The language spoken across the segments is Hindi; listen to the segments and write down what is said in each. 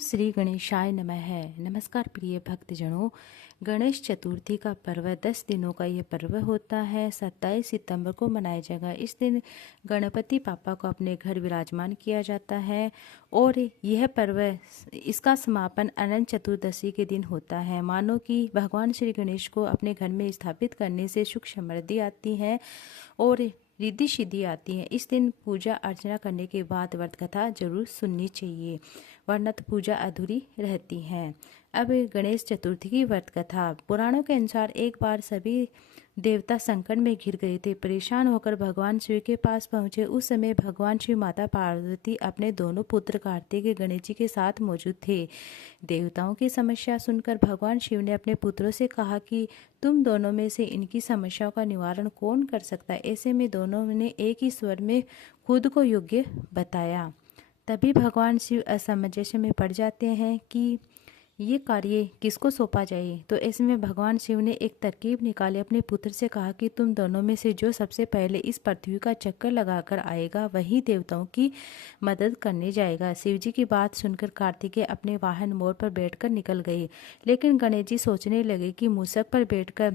श्री गणेशाय नमः है। नमस्कार प्रिय भक्तजनों, गणेश चतुर्थी का पर्व 10 दिनों का ये पर्व होता है। 27 सितंबर को मनाया जाएगा। इस दिन गणपति पापा को अपने घर विराजमान किया जाता है और यह पर्व इसका समापन अनंत चतुर्दशी के दिन होता है। मानो कि भगवान श्री गणेश को अपने घर में स्थापित करने से सुख समृद्धि आती है और रिद्धि सिद्धि आती है। इस दिन पूजा अर्चना करने के बाद व्रत कथा जरूर सुननी चाहिए, वरना तो पूजा अधूरी रहती है। अब गणेश चतुर्थी की व्रत कथा। पुराणों के अनुसार एक बार सभी देवता संकट में घिर गए थे। परेशान होकर भगवान शिव के पास पहुंचे। उस समय भगवान शिव माता पार्वती अपने दोनों पुत्र कार्तिकेय गणेश जी के साथ मौजूद थे। देवताओं की समस्या सुनकर भगवान शिव ने अपने पुत्रों से कहा कि तुम दोनों में से इनकी समस्याओं का निवारण कौन कर सकता है। ऐसे में दोनों ने एक ही स्वर में खुद को योग्य बताया। तभी भगवान शिव असमंजस में पड़ जाते हैं कि ये कार्य किसको सौंपा जाए। तो ऐसे में भगवान शिव ने एक तरकीब निकाली। अपने पुत्र से कहा कि तुम दोनों में से जो सबसे पहले इस पृथ्वी का चक्कर लगाकर आएगा वही देवताओं की मदद करने जाएगा। शिव जी की बात सुनकर कार्तिकेय अपने वाहन मोर पर बैठकर निकल गए। लेकिन गणेश जी सोचने लगे कि मूषक पर बैठकर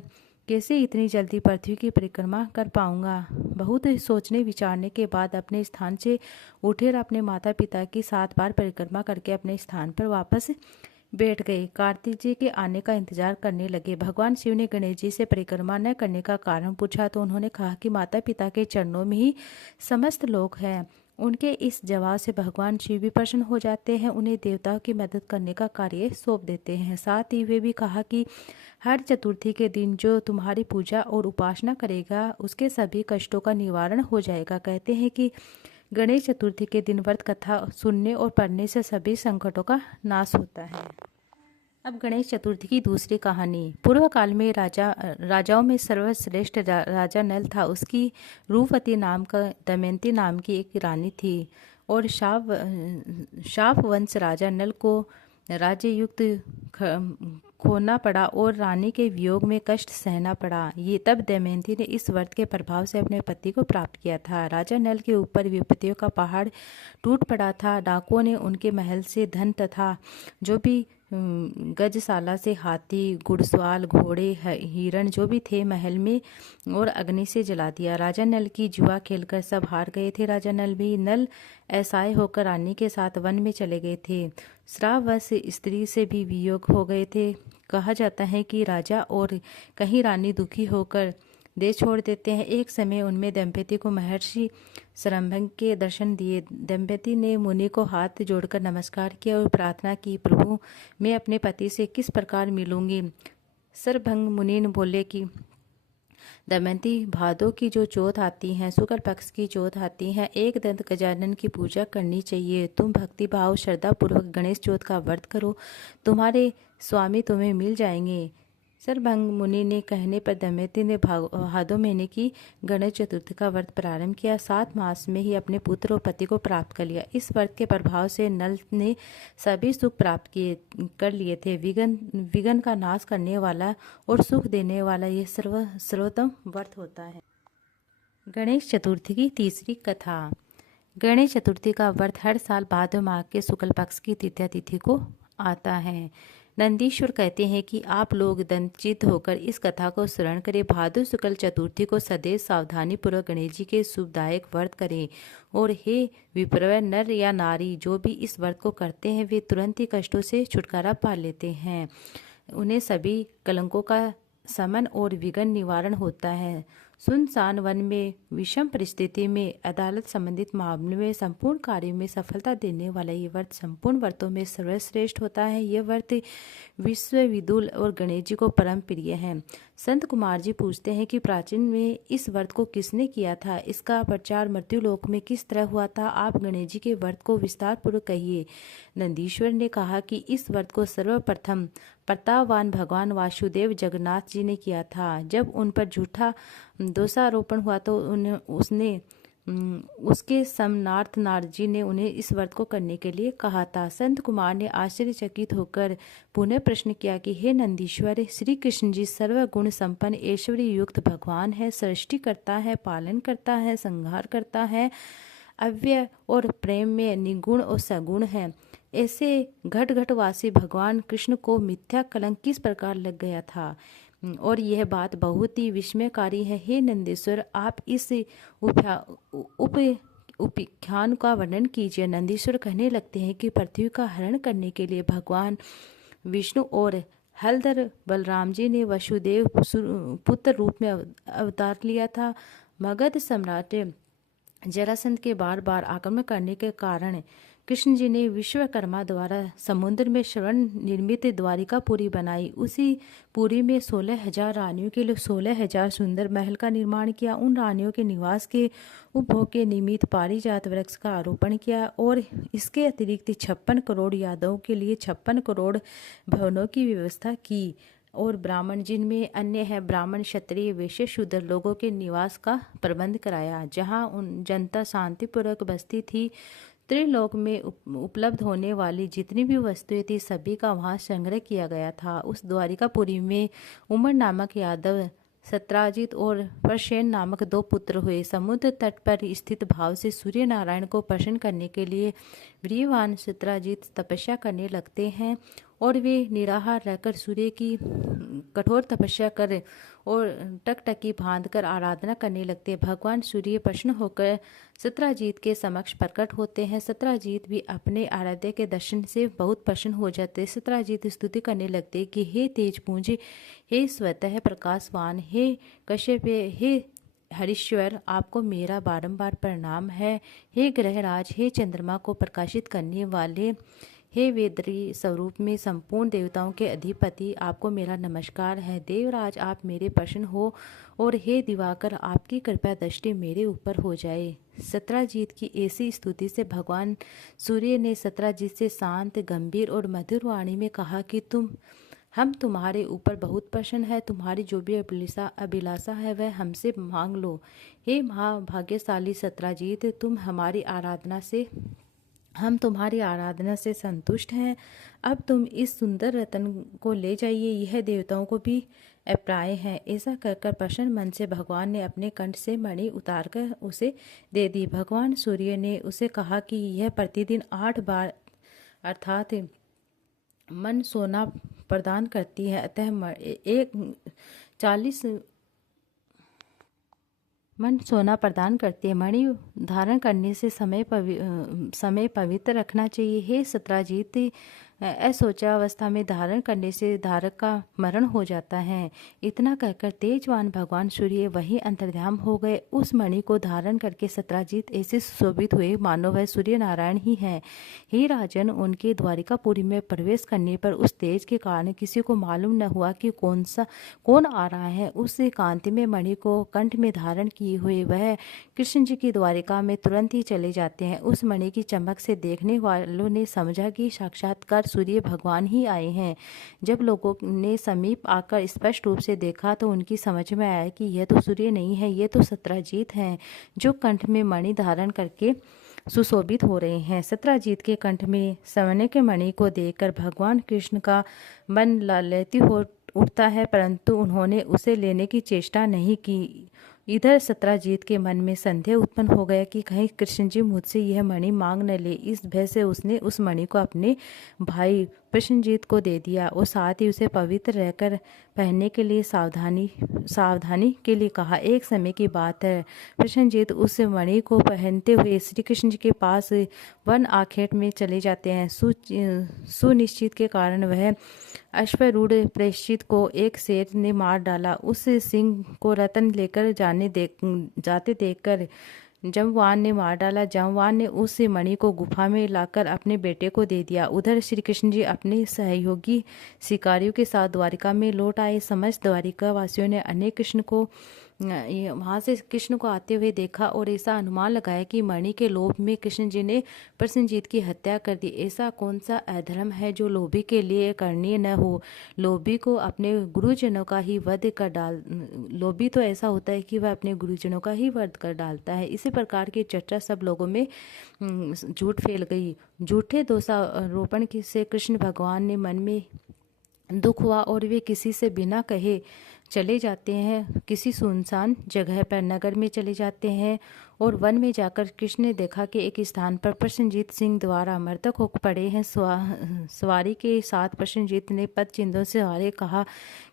कैसे इतनी जल्दी पृथ्वी की परिक्रमा कर पाऊंगा। बहुत सोचने विचारने के बाद अपने स्थान से उठे और अपने माता पिता की 7 बार परिक्रमा करके अपने स्थान पर वापस बैठ गए। कार्तिक जी के आने का इंतजार करने लगे। भगवान शिव ने गणेश जी से परिक्रमा न करने का कारण पूछा तो उन्होंने कहा कि माता पिता के चरणों में ही समस्त लोक है। उनके इस जवाब से भगवान शिव भी प्रसन्न हो जाते हैं, उन्हें देवताओं की मदद करने का कार्य सौंप देते हैं। साथ ही वे भी कहा कि हर चतुर्थी के दिन जो तुम्हारी पूजा और उपासना करेगा उसके सभी कष्टों का निवारण हो जाएगा। कहते हैं कि गणेश चतुर्थी के दिन व्रत कथा सुनने और पढ़ने से सभी संकटों का नाश होता है। अब गणेश चतुर्थी की दूसरी कहानी। पूर्व काल में राजाओं में सर्वश्रेष्ठ राजा नल था। उसकी रूपवती नाम का दमयंती नाम की एक रानी थी और शाप वंश राजा नल को राज्य युक्त खोना पड़ा और रानी के वियोग में कष्ट सहना पड़ा। ये तब दमयंती ने इस व्रत के प्रभाव से अपने पति को प्राप्त किया था। राजा नल के ऊपर विपत्तियों का पहाड़ टूट पड़ा था। डाकुओं ने उनके महल से धन तथा जो भी गजशाला से हाथी, घुड़सवार, घोड़े, हिरण जो भी थे महल में और अग्नि से जला दिया। राजा नल की जुआ खेलकर सब हार गए थे। राजा नल असहाय होकर रानी के साथ वन में चले गए थे। श्रापवश स्त्री से भी वियोग हो गए थे। कहा जाता है कि राजा और कहीं रानी दुखी होकर देश छोड़ देते हैं। एक समय उनमें दंपति को महर्षि सरभंग के दर्शन दिए। दंपति ने मुनि को हाथ जोड़कर नमस्कार किया और प्रार्थना की, प्रभु मैं अपने पति से किस प्रकार मिलूंगी। सरभंग मुनि ने बोले कि दमयंती, भादों की जो चौथ आती है, शुक्ल पक्ष की चौथ आती है, एक दंत गजानन की पूजा करनी चाहिए। तुम भक्ति भाव श्रद्धा पूर्वक गणेश चौथ का व्रत करो, तुम्हारे स्वामी तुम्हें मिल जाएंगे। सरभंग मुनि ने कहने पर दमयंती ने भादों महीने की गणेश चतुर्थी का व्रत प्रारंभ किया। 7 मास में ही अपने पुत्र और पति को प्राप्त कर लिया। इस व्रत के प्रभाव से नल ने सभी सुख प्राप्त कर लिए थे। विघ्न का नाश करने वाला और सुख देने वाला ये सर्वोत्तम व्रत होता है। गणेश चतुर्थी की तीसरी कथा। गणेश चतुर्थी का व्रत हर साल भादो माह के शुक्ल पक्ष की तृतीया तिथि को आता है। नंदीश्वर कहते हैं कि आप लोग दंतचित होकर इस कथा को स्मरण करें। भादो शुक्ल चतुर्थी को सदैव सावधानी पूर्वक गणेश जी के शुभदायक व्रत करें। और हे विप्रवर, नर या नारी जो भी इस व्रत को करते हैं वे तुरंत ही कष्टों से छुटकारा पा लेते हैं। उन्हें सभी कलंकों का शमन और विघ्न निवारण होता है। सुनसान वन में विषम परिस्थिति में अदालत संबंधित मामले में संपूर्ण कार्यों में सफलता देने वाला ये व्रत संपूर्ण व्रतों में सर्वश्रेष्ठ होता है। यह व्रत विश्व विदुल और गणेश जी को परम प्रिय है। संत कुमार जी पूछते हैं कि प्राचीन में इस व्रत को किसने किया था, इसका प्रचार मृत्युलोक में किस तरह हुआ था, आप गणेश जी के व्रत को विस्तार पूर्वक कहिए। नंदीश्वर ने कहा कि इस व्रत को सर्वप्रथम प्रतापवान भगवान वासुदेव जगन्नाथ जी ने किया था। जब उन पर झूठा दोषारोपण हुआ तो उसके समनार्थ नारद जी ने उन्हें इस व्रत को करने के लिए कहा था। संत कुमार ने आश्चर्यचकित होकर पुनः प्रश्न किया कि हे नंदीश्वर, श्री कृष्ण जी सर्वगुण संपन्न ऐश्वर्य युक्त भगवान है, सृष्टि करता है, पालन करता है, संहार करता है, अव्यय और प्रेम में निगुण और सगुण है। ऐसे घट घटवासी भगवान कृष्ण को मिथ्या कलंक किस प्रकार लग गया था, और यह बात बहुत ही विस्मयकारी है। हे नंदीश्वर, आप इस उपाख्यान का वर्णन कीजिए। नंदीश्वर कहने लगते हैं कि पृथ्वी का हरण करने के लिए भगवान विष्णु और हलधर बलराम जी ने वसुदेव पुत्र रूप में अवतार लिया था। मगध सम्राट जरासंध के बार बार आक्रमण करने के कारण कृष्ण जी ने विश्वकर्मा द्वारा समुद्र में स्वर्ण निर्मित द्वारिकापुरी बनाई। उसी पुरी में 16,000 रानियों के लिए 16,000 सुंदर महल का निर्माण किया। उन रानियों के निवास के उपभोग के निमित्त पारिजात वृक्ष का आरोपण किया और इसके अतिरिक्त 56 करोड़ यादवों के लिए 56 करोड़ भवनों की व्यवस्था की। और ब्राह्मण, जिनमें अन्य है ब्राह्मण, क्षत्रिय, वैश्य, शूद्र लोगों के निवास का प्रबंध कराया। जहाँ उन जनता शांतिपूर्वक बसती थी, त्रिलोक में उपलब्ध होने वाली जितनी भी वस्तुएं थी सभी का वहां संग्रह किया गया था। उस द्वारिकापुरी में उमर नामक यादव, सत्राजित और प्रसेन नामक 2 पुत्र हुए। समुद्र तट पर स्थित भाव से सूर्य नारायण को प्रसन्न करने के लिए वीर्यवान सत्राजित तपस्या करने लगते हैं और वे निराहार रहकर सूर्य की कठोर तपस्या कर और टकटकी बांध कर आराधना करने लगते। भगवान सूर्य प्रसन्न होकर सत्राजीत के समक्ष प्रकट होते हैं। सत्राजीत भी अपने आराध्य के दर्शन से बहुत प्रसन्न हो जाते। सत्राजीत स्तुति करने लगते कि हे तेजपुंज, हे स्वतः प्रकाशवान, हे कश्यप, हे हरीश्वर, आपको मेरा बारंबार प्रणाम है। हे ग्रहराज, हे चंद्रमा को प्रकाशित करने वाले, हे वेदरी स्वरूप में संपूर्ण देवताओं के अधिपति, आपको मेरा नमस्कार है। देवराज, आप मेरे प्रसन्न हो, और हे दिवाकर, आपकी कृपा दृष्टि मेरे ऊपर हो जाए। सत्राजीत की ऐसी स्तुति से भगवान सूर्य ने सत्राजीत से शांत, गंभीर और मधुर वाणी में कहा कि हम तुम्हारे ऊपर बहुत प्रसन्न है। तुम्हारी जो भी अभिलाषा है वह हमसे मांग लो। हे महाभाग्यशाली सत्राजीत, हम तुम्हारी आराधना से संतुष्ट हैं। अब तुम इस सुंदर रत्न को ले जाइए, यह देवताओं को भी अप्राय है। ऐसा कहकर प्रसन्न मन से भगवान ने अपने कंठ से मणि उतारकर उसे दे दी। भगवान सूर्य ने उसे कहा कि यह प्रतिदिन 8 बार अर्थात मन सोना प्रदान करती है, अतः 40 मन सोना प्रदान करती है। मणि धारण करने से समय पवित्र रखना चाहिए। हे सत्राजीत, असोचावस्था में धारण करने से धारक का मरण हो जाता है। इतना कहकर तेजवान भगवान सूर्य वहीं अंतर्ध्यान हो गए। उस मणि को धारण करके सत्राजीत ऐसे सुशोभित हुए मानो वह सूर्य नारायण ही है। हे राजन, उनके द्वारिकापुरी में प्रवेश करने पर उस तेज के कारण किसी को मालूम न हुआ कि कौन आ रहा है। उस कांति में मणि को कंठ में धारण किए हुए वह कृष्ण जी की द्वारिका में तुरंत ही चले जाते हैं। उस मणि की चमक से देखने वालों ने समझा कि साक्षात्कार सूर्य भगवान ही आए हैं। जब लोगों ने समीप आकर स्पष्ट रूप से देखा तो उनकी समझ में आया कि यह तो सूर्य नहीं है, ये तो सत्राजीत हैं, जो कंठ में मणि धारण करके सुशोभित हो रहे हैं। सत्राजीत के कंठ में स्वर्ण के मणि को देखकर भगवान कृष्ण का मन लालयती हो उठता है, परंतु उन्होंने उसे लेने की चेष्टा नहीं की। इधर सत्राजीत के मन में संदेह उत्पन्न हो गया कि कहीं कृष्ण जी मुझसे यह मणि मांग न ले। इस भय से उसने उस मणि को अपने भाई प्रसेनजीत को दे दिया और साथ ही उसे पवित्र रहकर पहनने के लिए सावधानी के लिए कहा। एक समय की बात है, प्रसेनजीत उस मणि को पहनते हुए श्री कृष्ण जी के पास वन आखेट में चले जाते हैं। सुनिश्चित के कारण वह अश्वरूढ़ प्रेषित को एक शेर ने मार डाला। उस सिंह को रतन लेकर जाते देखकर जमवान ने मार डाला। जमवान ने उस मणि को गुफा में लाकर अपने बेटे को दे दिया। उधर श्री कृष्ण जी अपने सहयोगी शिकारियों के साथ द्वारिका में लौट आए। समस्त द्वारिका वासियों ने अनेक वहाँ से कृष्ण को आते हुए देखा और ऐसा अनुमान लगाया कि मणि के लोभ में कृष्ण जी ने प्रसेनजीत की हत्या कर दी। ऐसा कौन सा अधर्म है जो लोभी के लिए करनीय न हो। लोभी को अपने गुरुजनों का ही लोभी तो ऐसा होता है कि वह अपने गुरुजनों का ही वध कर डालता है। इसी प्रकार की चर्चा सब लोगों में झूठ फैल गई। झूठे दोषारोपण से कृष्ण भगवान ने मन में दुख हुआ और वे किसी से बिना कहे चले जाते हैं। किसी सुनसान जगह पर नगर में चले जाते हैं और वन में जाकर कृष्ण ने देखा कि एक स्थान पर प्रसन्नजीत सिंह द्वारा मृतक होकर पड़े हैं। सवारी के साथ प्रसन्नजीत ने पद चिन्हों से सवारी कहा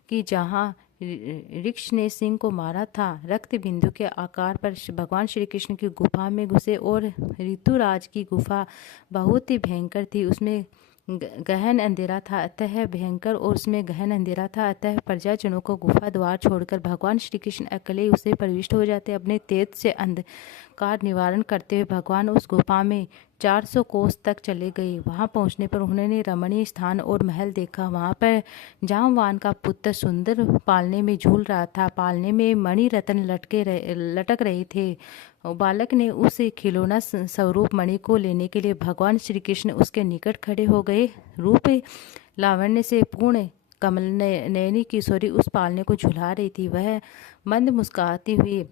कि जहाँ ऋक्ष ने सिंह को मारा था, रक्त बिंदु के आकार पर भगवान श्री कृष्ण की गुफा में घुसे और ऋतुराज की गुफा बहुत ही भयंकर थी। उसमें गहन अंधेरा था, अतः भयंकर, और उसमें गहन अंधेरा था, अतः प्रजाजनों को गुफा द्वार छोड़कर भगवान श्री कृष्ण अकेले उसे प्रविष्ट हो जाते। अपने तेज से अंधकार निवारण करते हुए भगवान उस गुफा में 400 कोस तक चले गए। वहां पहुंचने पर उन्होंने रमणीय स्थान और महल देखा। वहां पर जामवान का पुत्र सुंदर पालने में झूल रहा था। पालने में मणि रत्न लटक रहे थे। बालक ने उस खिलौना स्वरूप मणि को लेने के लिए भगवान श्री कृष्ण उसके निकट खड़े हो गए। रूप लावण्य से पूर्ण कमल नयनी किशोरी उस पालने को झुला रही थी। वह मंद मुस्कुराती हुई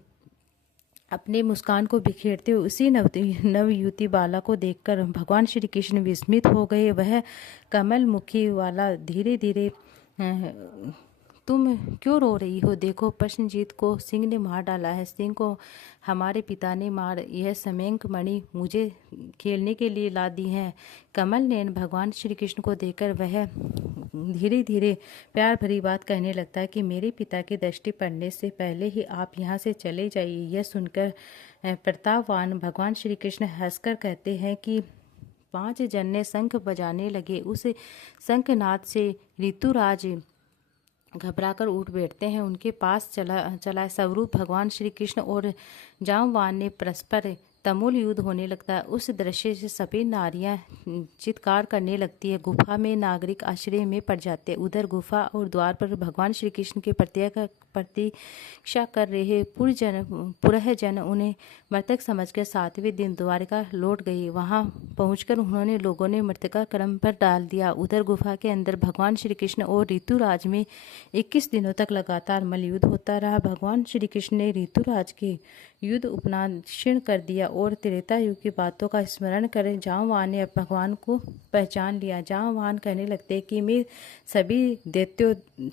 अपने मुस्कान को बिखेरते हुए उसी नवयुवती बाला को देखकर भगवान श्री कृष्ण विस्मित हो गए। वह कमल मुखी वाला धीरे धीरे, तुम क्यों रो रही हो? देखो, प्रसन्नजीत को सिंह ने मार डाला है। सिंह को हमारे पिता ने मार यह समैंक मणि मुझे खेलने के लिए ला दी है। कमल नयन भगवान श्री कृष्ण को देखकर वह धीरे धीरे प्यार भरी बात कहने लगता है कि मेरे पिता की दृष्टि पड़ने से पहले ही आप यहाँ से चले जाइए। यह सुनकर प्रतापवान भगवान श्री कृष्ण हंसकर कहते हैं कि 5 जने शंख बजाने लगे। उस शंखनाद से ऋतुराज घबराकर उठ बैठते हैं। उनके पास चला स्वरूप भगवान श्री कृष्ण और जामवान ने परस्पर तमूल युद्ध होने लगता है। उस दृश्य से सभी नारियां चित्कार करने लगती है। गुफा में नागरिक आश्रय में पड़ जाते। उधर गुफा और द्वार पर भगवान श्री कृष्ण की प्रतीक्षा कर रहे पुरहजन उन्हें मृतक समझकर 7वें दिन द्वारिका लौट गए। वहां पहुंचकर उन्होंने लोगों ने मृतका क्रम पर डाल दिया। उधर गुफा के अंदर भगवान श्री कृष्ण और ऋतुराज में 21 दिनों तक लगातार मल्लयुद्ध होता रहा। भगवान श्री कृष्ण ने ऋतुराज के युद्ध उपनाद क्षीण कर दिया और त्रेता युग की बातों का स्मरण कर जामवान ने भगवान को पहचान लिया। जामवान कहने लगते कि मैं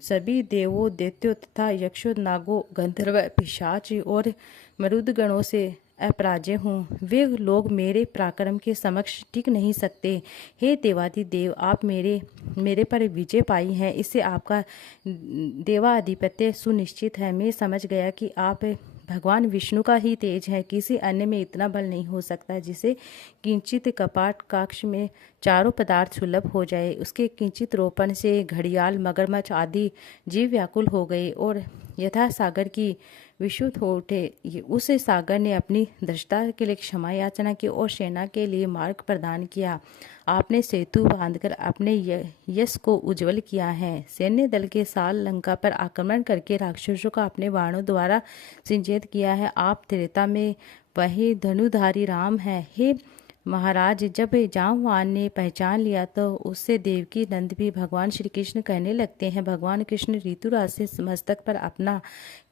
सभी देवों दैत्यों तथा यक्षों नागों गंधर्व पिशाच और मरुदगणों से अपराजय हूँ। वे लोग मेरे पराक्रम के समक्ष टिक नहीं सकते। हे देवादिदेव, आप मेरे पर विजय पाई है, इससे आपका देवाधिपत्य सुनिश्चित है। मैं समझ गया कि आप भगवान विष्णु का ही तेज है। किसी अन्य में इतना बल नहीं हो सकता जिसे किंचित कपाट काक्ष में चारों पदार्थ सुलभ हो जाए। उसके किंचित रोपण से घड़ियाल, मगरमच्छ आदि जीव व्याकुल हो गए और यथा सागर की विशुद्ध हो उठे। उस सागर ने अपनी दृष्टा के लिए क्षमा याचना की और सेना के लिए मार्ग प्रदान किया। आपने सेतु बांधकर अपने यश को उज्जवल किया है। सैन्य दल के साथ लंका पर आक्रमण करके राक्षसों का अपने बाणों द्वारा संचेत किया है। आप त्रेता में वही धनुधारी राम है। हे महाराज, जब जामवान ने पहचान लिया तो उससे देवकी नंद भी भगवान श्री कृष्ण कहने लगते हैं। भगवान कृष्ण ऋतुराज से मस्तक पर अपना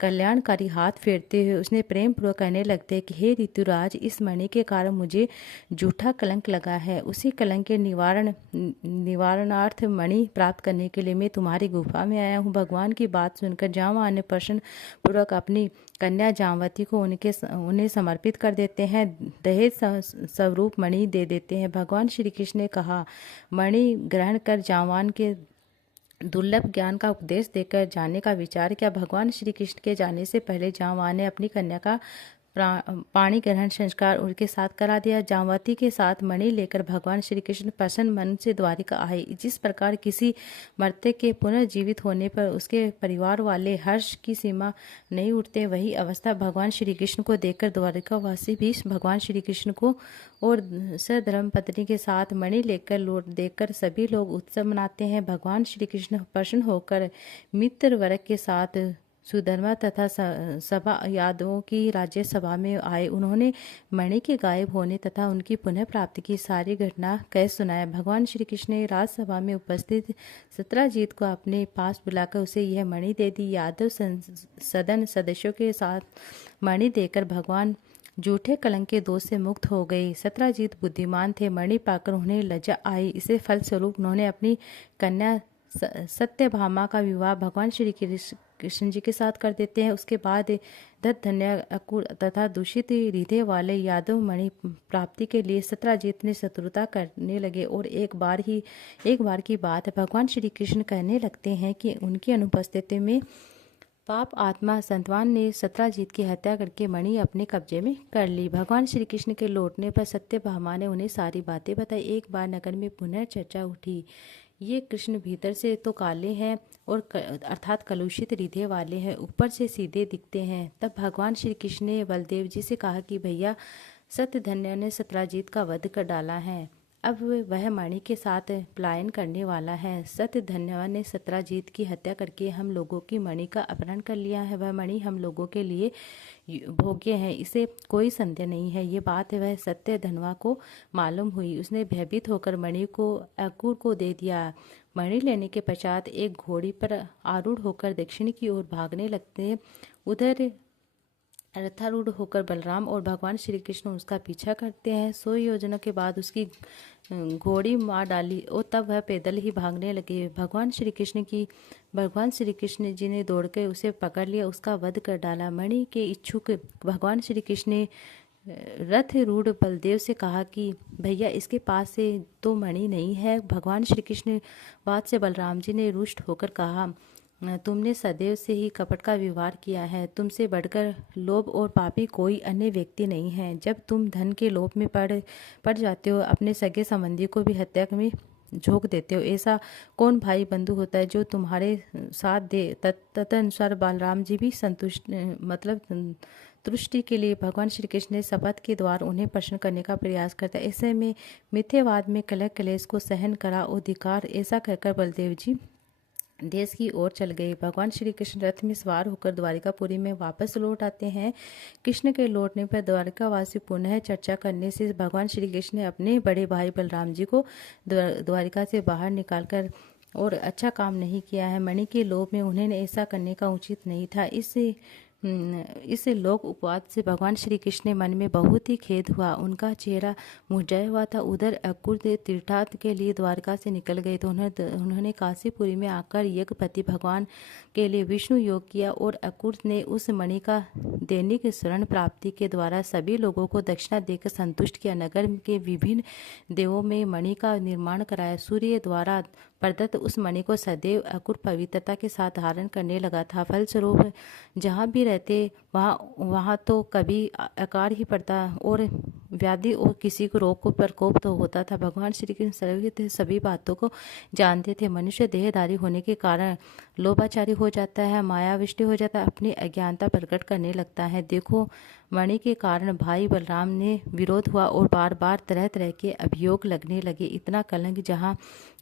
कल्याणकारी हाथ फेरते हुए उसने प्रेम पूर्वक कहने लगते हैं कि हे ऋतुराज, इस मणि के कारण मुझे झूठा कलंक लगा है। उसी कलंक के निवारणार्थ मणि प्राप्त करने के लिए मैं तुम्हारी गुफा में आया हूँ। भगवान की बात सुनकर जामवान ने प्रश्न पूर्वक अपनी कन्या जामवती को उन्हें समर्पित कर देते हैं। दहेज स्वरूप मणि दे देते हैं। भगवान श्री कृष्ण ने कहा, मणि ग्रहण कर जामवान के दुर्लभ ज्ञान का उपदेश देकर जाने का विचार किया। भगवान श्री कृष्ण के जाने से पहले जामवान ने अपनी कन्या का पाणी ग्रहण संस्कार उनके साथ करा दिया। जामवती के साथ मणि लेकर भगवान श्री कृष्ण प्रसन्न मन से द्वारिका आए। जिस प्रकार किसी मृतक के पुनर्जीवित होने पर उसके परिवार वाले हर्ष की सीमा नहीं उठते, वही अवस्था भगवान श्री कृष्ण को देखकर द्वारिकावासी भी भगवान श्री कृष्ण को और सधर्म पत्नी के साथ मणि लेकर लौट देखकर सभी लोग उत्सव मनाते हैं। भगवान श्री कृष्ण प्रसन्न होकर मित्र वर्ग के साथ सुधर्मा तथा सभा यादवों की राज्यसभा में आए। उन्होंने मणि के गायब होने तथा उनकी पुनः प्राप्ति की सारी घटना कह सुनाया। भगवान श्री कृष्ण ने राजसभा में उपस्थित सत्राजीत को अपने पास बुलाकर उसे यह मणि दे दी। यादव सदन सदस्यों के साथ मणि देकर भगवान झूठे कलंक के दोष से मुक्त हो गए। सत्राजीत बुद्धिमान थे। मणि पाकर उन्हें लज्जा आई। इसे फलस्वरूप उन्होंने अपनी कन्या सत्यभामा का विवाह भगवान श्री कृष्ण जी के साथ कर देते हैं। उसके बाद धन्य अकुल तथा दूषित हृदय वाले यादव मणि प्राप्ति के लिए सत्यजीत ने शत्रुता करने लगे। और एक बार की बात है, भगवान श्री कृष्ण कहने लगते हैं कि उनकी अनुपस्थिति में पाप आत्मा संतवान ने सत्यजीत की हत्या करके मणि अपने कब्जे में कर ली। भगवान श्री कृष्ण के लौटने पर सत्यभामा ने उन्हें सारी बातें बताई। एक बार नगर में पुनः चर्चा उठी, ये कृष्ण भीतर से तो काले हैं और अर्थात कलुषित हृदय वाले हैं, ऊपर से सीधे दिखते हैं। तब भगवान श्री कृष्ण ने बलदेव जी से कहा कि भैया, सत्यधन्य ने सत्यजीत का वध कर डाला है, अब वह मणि के साथ पलायन करने वाला है। सत्यधन्य ने सत्यजीत की हत्या करके हम लोगों की मणि का अपहरण कर लिया है। वह मणि हम लोगों के लिए भोग्य है, इसे कोई संदेह नहीं है। ये बात वह सत्यधनवा को मालूम हुई। उसने भयभीत होकर मणि को अक्रूर को दे दिया। मणि लेने के पश्चात एक घोड़ी पर आरूढ़ होकर दक्षिण की ओर भागने लगते। उधर रथारूढ़ होकर बलराम और भगवान श्री कृष्ण उसका पीछा करते हैं। 100 योजनों के बाद उसकी घोड़ी मार डाली और तब वह पैदल ही भागने लगे। भगवान श्री कृष्ण जी ने दौड़ कर उसे पकड़ लिया, उसका वध कर डाला। मणि के इच्छुक भगवान श्री कृष्ण ने रथ रूढ़ बलदेव से कहा कि भैया, इसके पास से तो मणि नहीं है। भगवान श्री कृष्ण बात से बलराम जी ने रुष्ट होकर कहा, तुमने सदैव से ही कपट का व्यवहार किया है। तुमसे बढ़कर लोभ और पापी कोई अन्य व्यक्ति नहीं है। जब तुम धन के लोभ में पड़ जाते हो, अपने सगे संबंधी को भी हत्या में झोंक देते हो। ऐसा कौन भाई बंधु होता है जो तुम्हारे साथ दे। तदनुसार बलराम जी भी तुष्टि के लिए भगवान श्री कृष्ण ने शपथ के द्वारा उन्हें प्रसन्न करने का प्रयास करता है। ऐसे में मिथ्यावाद में कलह क्लेश को सहन करा और धिक्कार। ऐसा कहकर बलदेव जी देश की ओर चल गए। भगवान श्री कृष्ण रथ में सवार होकर द्वारिकापुरी में वापस लौट आते हैं। कृष्ण के लौटने पर द्वारिकावासी पुनः चर्चा करने से भगवान श्री कृष्ण ने अपने बड़े भाई बलराम जी को द्वारिका से बाहर निकालकर और अच्छा काम नहीं किया है। मणि के लोभ में उन्हें ऐसा करने का उचित नहीं था। इस लोक उपवाद से भगवान श्री कृष्ण ने मन में बहुत ही खेद हुआ। उनका चेहरा मुरझाया हुआ था। उधर अक्रूर तीर्थाटन के लिए द्वारका से निकल गए तो उन्होंने काशीपुरी में आकर यज्ञपति भगवान के लिए विष्णु योग किया और अक्रूर ने उस मणि का दैनिक शरण प्राप्ति के द्वारा सभी लोगों को दक्षिणा देकर संतुष्ट किया। नगर के विभिन्न देवों में मणि का निर्माण कराया। सूर्य द्वारा प्रदत्त उस मणि को सदैव अक्रूर पवित्रता के साथ धारण करने लगा था। फलस्वरूप जहाँ भी रहते वहाँ तो कभी अकाल ही पड़ता और व्याधि और किसी को रोग को प्रकोप तो होता था। भगवान श्री कृष्ण सर्वज्ञ सभी बातों को जानते थे। मनुष्य देहधारी होने के कारण लोभाचारी हो जाता है, मायाविष्ट हो जाता है, अपनी अज्ञानता प्रकट करने लगता है। देखो, मणि के कारण भाई बलराम ने विरोध हुआ और बार बार तरह तरह के अभियोग लगने लगे। इतना कलंक जहाँ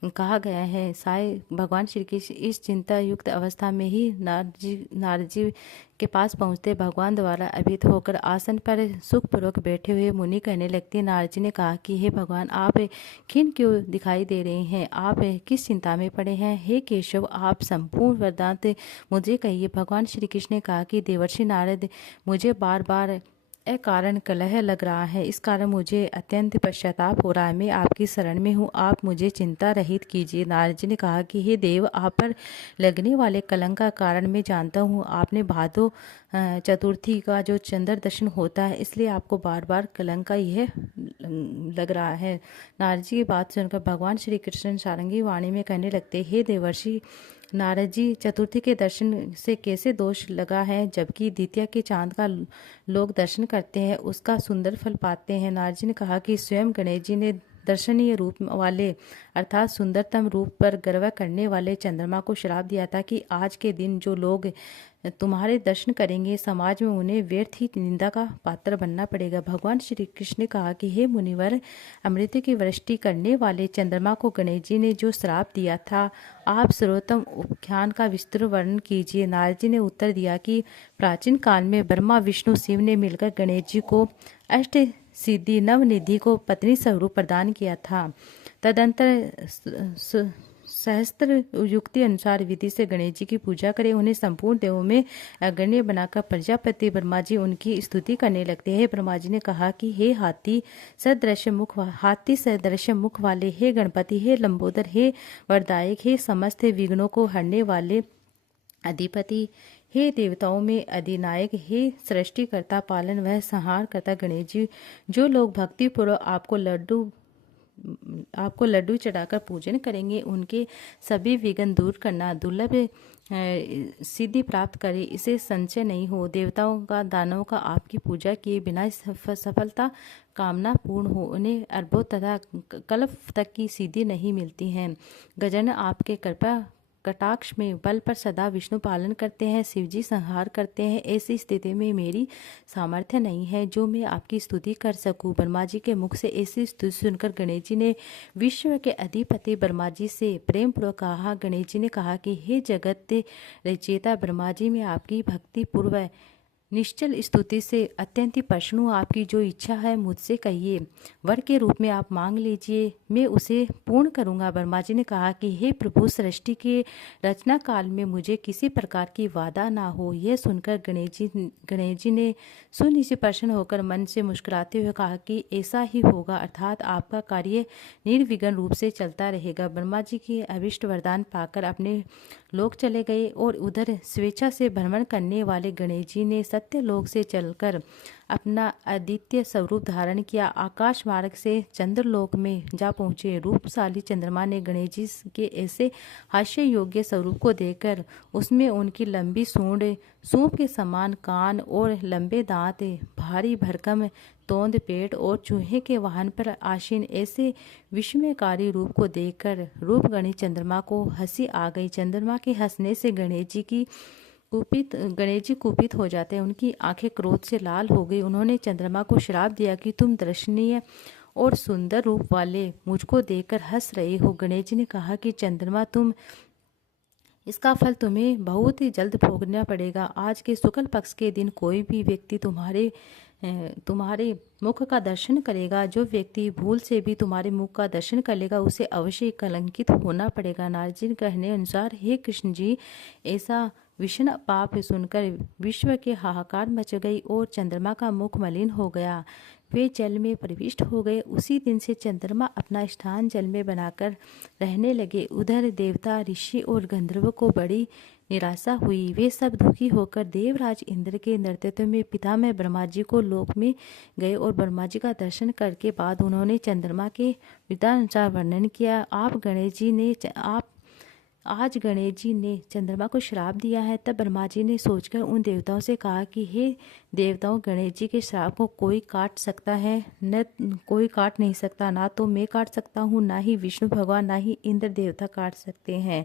कहा गया है, शायद भगवान श्री कृष्ण इस चिंता युक्त अवस्था में ही नारद जी के पास पहुँचते। भगवान द्वारा अभित होकर आसन पर सुखपूर्वक बैठे हुए मुनि कहने लगते। नारद जी ने कहा कि हे भगवान, आप खिन्न क्यों दिखाई दे रहे हैं? आप किस चिंता में पड़े हैं? हे केशव, आप संपूर्ण वृत्तांत मुझे कहिए। भगवान श्री कृष्ण ने कहा कि देवर्षि नारद, मुझे बार बार अकारण कलह लग रहा है, इस कारण मुझे अत्यंत पश्चाताप हो रहा है। मैं आपकी शरण में हूँ, आप मुझे चिंता रहित कीजिए। नारद जी ने कहा कि हे देव, आप पर लगने वाले कलंक का कारण मैं जानता हूँ। आपने भादो चतुर्थी का जो चंद्र दर्शन होता है, इसलिए आपको बार बार कलंक का यह लग रहा है। नारद जी की बात सुनकर भगवान श्री कृष्ण सारंगी वाणी में कहने लगते, हे देवर्षि नारद जी, चतुर्थी के दर्शन से कैसे दोष लगा है, जबकि द्वितीया के चांद का लोग दर्शन करते हैं, उसका सुंदर फल पाते हैं। नारद जी ने कहा कि स्वयं गणेश जी ने दर्शनीय रूप वाले अर्थात सुंदरतम रूप पर गर्व करने वाले चंद्रमा को श्राप दिया था कि आज के दिन जो लोग तुम्हारे दर्शन करेंगे, समाज में उन्हें व्यर्थ ही निंदा का पात्र बनना पड़ेगा। भगवान श्री कृष्ण ने कहा कि हे मुनिवर, अमृत की वृष्टि करने वाले चंद्रमा को गणेश जी ने जो श्राप दिया था, आप सर्वोत्तम उपाख्यान का विस्तृत वर्णन कीजिए। नारद जी ने उत्तर दिया कि प्राचीन काल में ब्रह्मा विष्णु शिव ने मिलकर गणेश जी को अष्ट सिद्धि नवनिधि को पत्नी स्वरूप प्रदान किया था। तदंतर सहस्त्र युक्ति अनुसार विधि से गणेश जी की पूजा करें। उन्हें संपूर्ण देवों में अग्रणी बनाकर प्रजापति ब्रह्मा जी उनकी स्तुति करने लगते हैं। ब्रह्मा जी ने कहा कि हे हाथी सदृश मुख वाले, हे गणपति, हे लंबोदर, हे वरदायक, हे समस्त विघ्नों को हरने वाले अधिपति, हे देवताओं में अधिनायक, हे सृष्टिकर्ता, पालन वह संहार करता गणेश जी, जो लोग भक्तिपूर्वक आपको लड्डू चढ़ाकर पूजन करेंगे, उनके सभी विघ्न दूर करना, दुर्लभ सिद्धि प्राप्त करे, इसे संशय नहीं हो। देवताओं का, दानवों का आपकी पूजा किए बिना सफलता कामना पूर्ण हो। उन्हें अरबों तथा कल्प तक की सिद्धि नहीं मिलती है। गजन आपके कृपा कटाक्ष में बल पर सदा विष्णु पालन करते हैं, शिवजी संहार करते हैं। ऐसी स्थिति में मेरी सामर्थ्य नहीं है जो मैं आपकी स्तुति कर सकूं। ब्रह्मा जी के मुख से ऐसी स्तुति सुनकर गणेश जी ने विश्व के अधिपति ब्रह्मा जी से प्रेम पूर्वक कहा। गणेश जी ने कहा कि हे जगत रचयिता ब्रह्मा जी, मैं आपकी भक्ति पूर्व निश्चल स्तुति से अत्यंत ही प्रसन्न हूँ। आपकी जो इच्छा है मुझसे कहिए, वर के रूप में आप मांग लीजिए, मैं उसे पूर्ण करूँगा। ब्रह्मा जी ने कहा कि हे प्रभु, सृष्टि के रचना काल में मुझे किसी प्रकार की बाधा ना हो। यह सुनकर गणेश जी ने सुनिश्चित प्रसन्न होकर मन से मुस्कुराते हुए कहा कि ऐसा ही होगा, अर्थात आपका कार्य निर्विघ्न रूप से चलता रहेगा। ब्रह्मा जी की अभिष्ट वरदान पाकर अपने लोक चले गए और उधर स्वेच्छा से भ्रमण करने वाले गणेश जी ने सत्यलोक से चलकर अपना अद्वितीय स्वरूप धारण किया। आकाश मार्ग से चंद्रलोक में जा पहुँचे। रूपशाली चंद्रमा ने गणेश जी के ऐसे हास्य योग्य स्वरूप को देखकर उसमें उनकी लंबी सूंड, सूप के समान कान और लंबे दांत, भारी भरकम तोंद पेट और चूहे के वाहन पर आसीन ऐसे विस्मयकारी रूप को देखकर रूपगणी चंद्रमा को हंसी आ गई। चंद्रमा के हंसने से गणेश जी कुपित हो जाते हैं। उनकी आंखें क्रोध से लाल हो गई। उन्होंने चंद्रमा को श्राप दिया कि तुम दर्शनीय और सुंदर रूप वाले मुझको देखकर हंस रहे हो। गणेश जी ने कहा कि चंद्रमा, इसका फल तुम्हें बहुत ही जल्द भोगना पड़ेगा। आज के शुक्ल पक्ष के दिन कोई भी व्यक्ति तुम्हारे मुख का दर्शन करेगा। जो व्यक्ति भूल से भी तुम्हारे मुख का दर्शन कर लेगा उसे अवश्य कलंकित होना पड़ेगा। नारद जी कहने अनुसार, हे कृष्ण जी, ऐसा विष्णु पाप सुनकर विश्व के हाहाकार मच गई और चंद्रमा का मुख मलिन हो गया। वे जल में प्रविष्ट हो गए। उसी दिन से चंद्रमा अपना स्थान जल में बनाकर रहने लगे। उधर देवता, ऋषि और गंधर्व को बड़ी निराशा हुई। वे सब दुखी होकर देवराज इंद्र के नेतृत्व में पितामह ब्रह्मा जी को लोक में गए और ब्रह्मा जी का दर्शन करके बाद उन्होंने चंद्रमा के विधानुसार वर्णन किया। आज गणेश जी ने चंद्रमा को श्राप दिया है। तब ब्रह्मा जी ने सोचकर उन देवताओं से कहा कि हे देवताओं, गणेश जी के श्राप को कोई काट सकता है? न कोई काट नहीं सकता। ना तो मैं काट सकता हूँ, ना ही विष्णु भगवान, ना ही इंद्र देवता काट सकते हैं।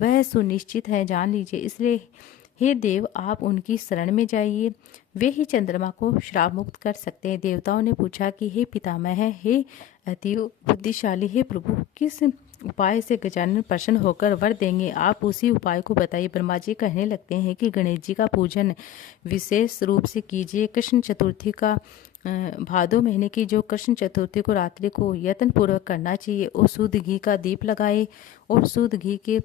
वह सुनिश्चित है, जान लीजिए। इसलिए हे देव, आप उनकी शरण में जाइए, वे ही चंद्रमा को श्राप मुक्त कर सकते हैं। देवताओं ने पूछा कि हे पितामह, हे अति बुद्धिशाली, हे प्रभु, किस उपाय से गजानन प्रसन्न होकर वर देंगे? आप उसी उपाय को बताइए। ब्रह्मा जी कहने लगते हैं कि गणेश जी का पूजन विशेष रूप से कीजिए। कृष्ण चतुर्थी का भादो महीने की जो कृष्ण चतुर्थी को रात्रि को यत्न पूर्वक करना चाहिए। और शुद्ध घी का दीप लगाए और शुद्ध घी के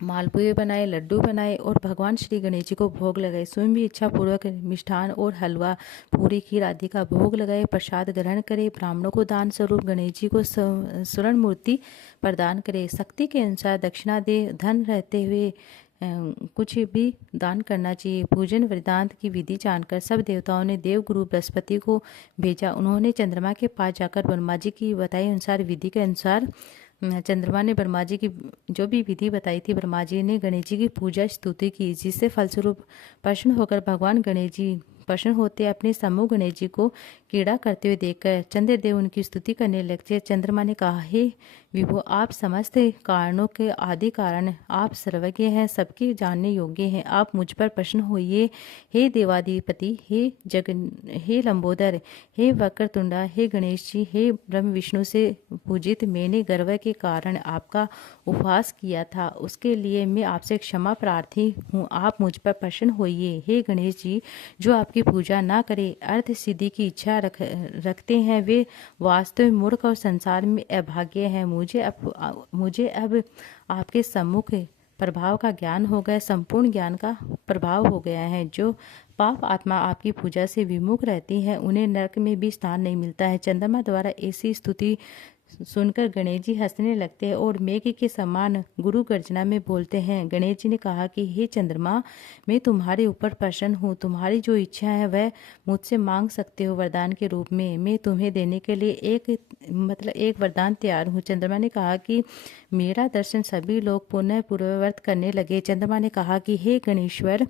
मालपुए बनाए, लड्डू बनाए और भगवान श्री गणेश जी को भोग लगाए। स्वयं भी इच्छा पूर्वक मिष्ठान और हलवा, पूरी, खीर आदि का भोग लगाए। प्रसाद ग्रहण करे। ब्राह्मणों को दान स्वरूप गणेश जी को स्वर्ण मूर्ति प्रदान करे। शक्ति के अनुसार दक्षिणा दे। धन रहते हुए कुछ भी दान करना चाहिए। पूजन वृतांत की विधि जानकर सब देवताओं ने देवगुरु बृहस्पति को भेजा। उन्होंने चंद्रमा के पास जाकर ब्रह्मा जी की बताई अनुसार विधि के अनुसार चंद्रमा ने ब्रह्मा जी की जो भी विधि बताई थी, ब्रह्मा जी ने गणेश जी की पूजा स्तुति की, जिससे फलस्वरूप प्रसन्न होकर भगवान गणेश जी प्रसन्न होते अपने समूह गणेश जी को क्रीड़ा करते हुए देखकर चंद्रदेव उनकी स्तुति करने लगते। चंद्रमा ने कहा, हे विभो, आप समस्त कारणों के आदि कारण, आप सर्वज्ञ हैं, सबके जानने योग्य हैं। आप मुझ पर प्रसन्न होइए। हे देवाधिपति, हे लंबोदर, हे वक्रतुंडा, हे गणेश जी, हे ब्रह्म विष्णु से पूजित, मैंने गर्व के कारण आपका उपहास किया था, उसके लिए मैं आपसे क्षमा प्रार्थी हूँ। आप मुझ पर प्रसन्न होइए। हे गणेश जी, जो आपकी आपकी पूजा ना करे, अर्थ सिद्धि की इच्छा रखते हैं, वे वास्तव में मूर्ख और संसार में अभागे हैं। मुझे अब आपके सम्मुख प्रभाव का ज्ञान हो गया, संपूर्ण ज्ञान का प्रभाव हो गया है। जो पाप आत्मा आपकी पूजा से विमुख रहती है उन्हें नरक में भी स्थान नहीं मिलता है। चंद्रमा द्वारा ऐसी स्तुति सुनकर गणेश जी हंसने लगते हैं और मेघ के समान गुरु गर्जना में बोलते हैं। गणेश जी ने कहा कि हे चंद्रमा, मैं तुम्हारे ऊपर प्रसन्न हूँ। तुम्हारी जो इच्छा है वह मुझसे मांग सकते हो वरदान के रूप में। मैं तुम्हें देने के लिए एक वरदान तैयार हूँ। चंद्रमा ने कहा कि मेरा दर्शन सभी लोग पुनः पूर्ववत करने लगे। चंद्रमा ने कहा कि हे गणेश्वर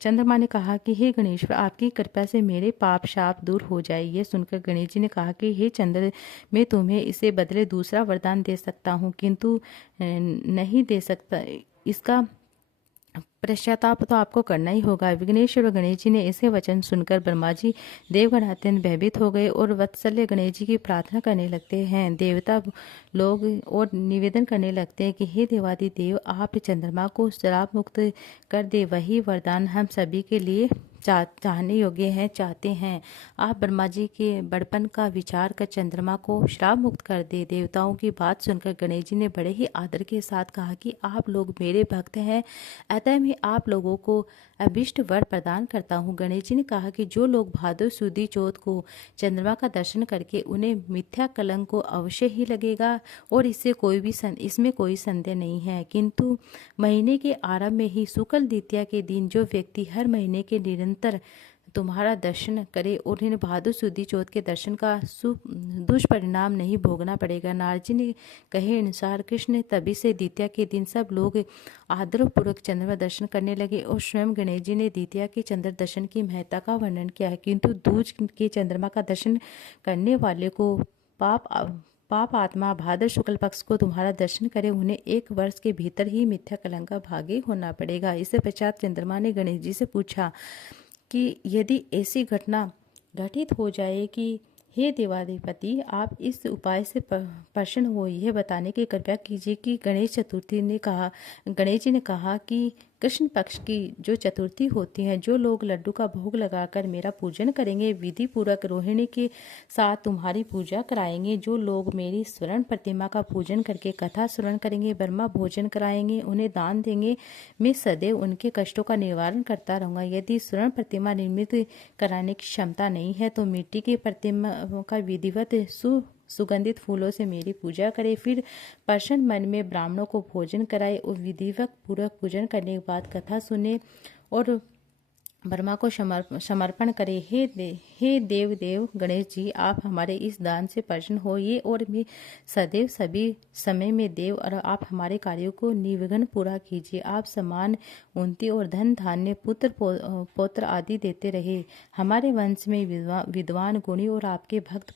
चंद्रमा ने कहा कि हे गणेश्वर, आपकी कृपा से मेरे पाप शाप दूर हो जाए। ये सुनकर गणेश जी ने कहा कि हे चंद्र, मैं तुम्हें इसे बदले दूसरा वरदान दे सकता हूँ, किंतु नहीं दे सकता। इसका पश्चाताप तो आपको करना ही होगा। विघ्नेश्वर गणेश जी ने ऐसे वचन सुनकर ब्रह्मा जी देवगण अत्यंत भयभीत हो गए और वत्सल्य गणेश जी की प्रार्थना करने लगते हैं। देवता लोग और निवेदन करने लगते हैं कि हे देवादिदेव, आप चंद्रमा को श्राप मुक्त कर दे। वही वरदान हम सभी के लिए चाहने योग्य है, चाहते हैं। आप ब्रह्मा जी के बड़पन का विचार कर चंद्रमा को श्राप मुक्त कर दे। देवताओं की बात सुनकर गणेश जी ने बड़े ही आदर के साथ कहा कि आप लोग मेरे भक्त हैं, अतः मैं आप लोगों को अभिष्ट वर प्रदान करता हूँ। गणेश जी ने कहा कि जो लोग भादर सुदी चौथ को चंद्रमा का दर्शन करके उन्हें मिथ्या कलंक को अवश्य ही लगेगा और इसमें कोई संदेह नहीं है। किंतु महीने के आरंभ में ही शुक्ल द्वितीया के दिन जो व्यक्ति हर महीने के निरंतर तुम्हारा दर्शन करे और उन्हें भादर सुदी चौथ के दर्शन का दुष्परिणाम नहीं भोगना पड़ेगा। नारद जी ने कहे अनुसार कृष्ण तभी से द्वितीया के दिन सब लोग आदरपूर्वक चंद्रमा दर्शन करने लगे और स्वयं गणेश जी ने द्वितीया के चंद्र दर्शन की महत्ता का वर्णन किया है। किंतु दूज के चंद्रमा का दर्शन करने वाले को पाप आत्मा भाद्र शुक्ल पक्ष को तुम्हारा दर्शन करे, उन्हें 1 वर्ष के भीतर ही मिथ्या कलंक का भागी होना पड़ेगा। इससे पश्चात चंद्रमा ने गणेश जी से पूछा कि यदि ऐसी घटना घटित हो जाए कि हे देवाधिपति, आप इस उपाय से प्रसन्न हो, यह बताने की कृपया कीजिए कि गणेश जी ने कहा कि कृष्ण पक्ष की जो चतुर्थी होती है, जो लोग लड्डू का भोग लगाकर मेरा पूजन करेंगे, विधि पूर्वक रोहिणी के साथ तुम्हारी पूजा कराएंगे, जो लोग मेरी स्वर्ण प्रतिमा का पूजन करके कथा श्रवण करेंगे, ब्रह्मा भोजन कराएंगे, उन्हें दान देंगे, मैं सदैव उनके कष्टों का निवारण करता रहूंगा। यदि स्वर्ण प्रतिमा निर्मित कराने की क्षमता नहीं है तो मिट्टी की प्रतिमा का विधिवत सुगंधित फूलों से मेरी पूजा करे, फिर प्रसन्न मन में ब्राह्मणों को भोजन कराए और विधिवत पूर्वक पूजन करने के बाद कथा सुने और ब्रह्मा को समर्पण करे। हे देव गणेश जी, आप हमारे इस दान से प्रसन्न होइए और मैं सदैव सभी समय में देव और आप हमारे कार्यों को निर्विघ्न पूरा कीजिए। आप समान उन्नति और धन धान्य पौत्र आदि देते रहे। हमारे वंश में विद्वान गुणी और आपके भक्त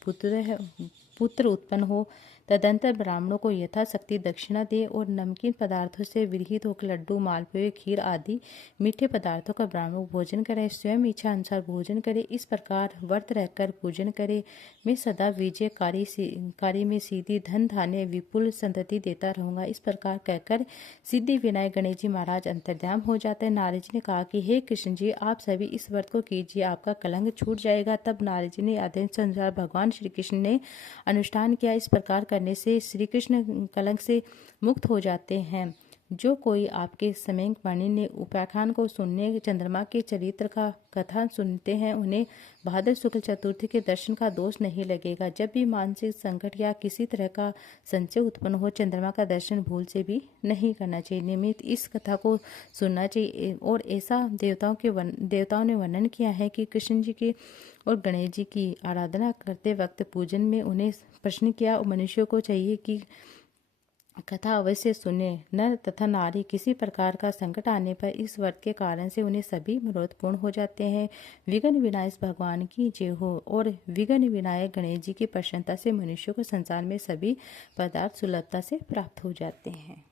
पुत्र उत्पन्न हो। तदंतर ब्राह्मणों को यथाशक्ति दक्षिणा दे और नमकीन पदार्थों से विरहित होकर लड्डू, मालपुए, खीर आदि मीठे पदार्थों का ब्राह्मणों को भोजन करे, स्वयं इच्छा अनुसार भोजन करे। इस प्रकार व्रत रहकर पूजन करे। मैं सदा विजयकारी में सीधी धन धान्य विपुल संतति देता रहूंगा। इस प्रकार कहकर सिद्धि विनायक गणेश जी महाराज अंतर्ध्यान हो जाते हैं। नारद जी ने कहा कि हे कृष्ण जी, आप सभी इस व्रत को कीजिए, आपका कलंक छूट जाएगा। तब नारद जी ने आदेश अनुसार भगवान श्री कृष्ण ने अनुष्ठान किया। इस प्रकार करने से श्री कृष्ण कलंक से मुक्त हो जाते हैं। जो कोई आपके समय वर्णित उपाख्यान को सुनने, चंद्रमा के चरित्र का कथा सुनते हैं, उन्हें भाद्र शुक्ल चतुर्थी के दर्शन का दोष नहीं लगेगा। जब भी मानसिक संकट या किसी तरह का संशय उत्पन्न हो, चंद्रमा का दर्शन भूल से भी नहीं करना चाहिए। नियमित इस कथा को सुनना चाहिए। और ऐसा देवताओं ने वर्णन किया है कि कृष्ण जी के और गणेश जी की आराधना करते वक्त पूजन में उन्हें प्रश्न किया और मनुष्यों को चाहिए कि कथा अवश्य सुने। नर तथा नारी किसी प्रकार का संकट आने पर इस व्रत के कारण से उन्हें सभी मनोरथ पूर्ण हो जाते हैं। विघ्न विनायक भगवान की जय हो। और विघ्न विनायक गणेश जी की प्रसन्नता से मनुष्यों को संसार में सभी पदार्थ सुलभता से प्राप्त हो जाते हैं।